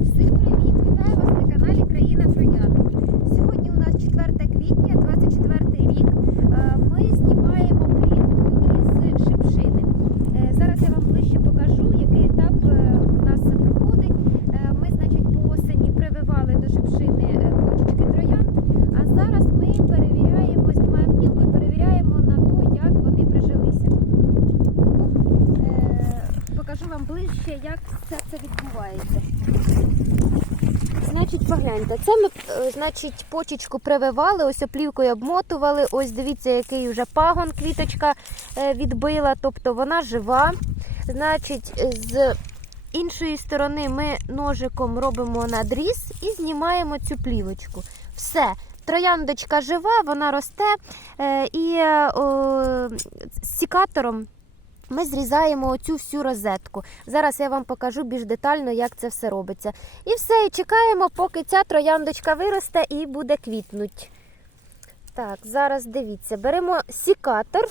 Всім привіт! Вітаю вас на каналі Країна Троян. Сьогодні у нас 4 квітня, 24 рік. Е, Ми знімаємо плівку із шипшини. Е, Зараз я вам ближче покажу, який етап е, у нас проходить. Ми, значить, по осені прививали до шипшини почечки троян. А зараз ми перевіряємо, знімаємо плівку і перевіряємо на те, як вони прижилися. Покажу вам ближче, як все це відбувається. Погляньте, це ми е, значить, почечку прививали, ось оплівкою обмотували. Ось дивіться, який вже пагон квіточка е, відбила, тобто вона жива. Значить, з іншої сторони ми ножиком робимо надріз і знімаємо цю плівочку. Все. Трояндочка жива, вона росте е, і о, з сікатором ми зрізаємо оцю всю розетку. Зараз я вам покажу більш детально, як це все робиться. І все, і чекаємо, поки ця трояндочка виросте і буде квітнуть. Так, зараз дивіться, беремо сікатор.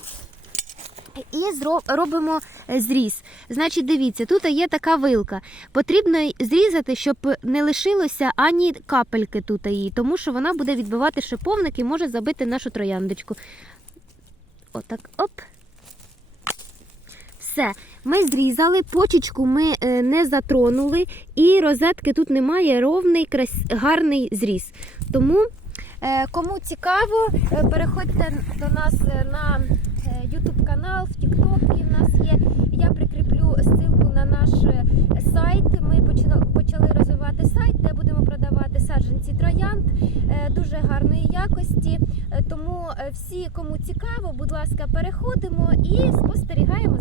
І робимо зріз. Значить, дивіться, тут є така вилка. Потрібно зрізати, щоб не лишилося ані капельки тут її, тому що вона буде відбивати шиповник і може забити нашу трояндочку. Отак, оп. Все, ми зрізали, почечку ми е, не затронули, і розетки тут немає ровний, крас... гарний зріз. Тому, е, кому цікаво, е, переходьте до нас на YouTube канал, в TikTok і нас є. Я прикріплю ссылку на наш сайт. Ми почали, розвивати сайт, де будемо продавати саджанці троянд дуже гарної якості. Тому всі, кому цікаво, будь ласка, переходимо і спостерігаємо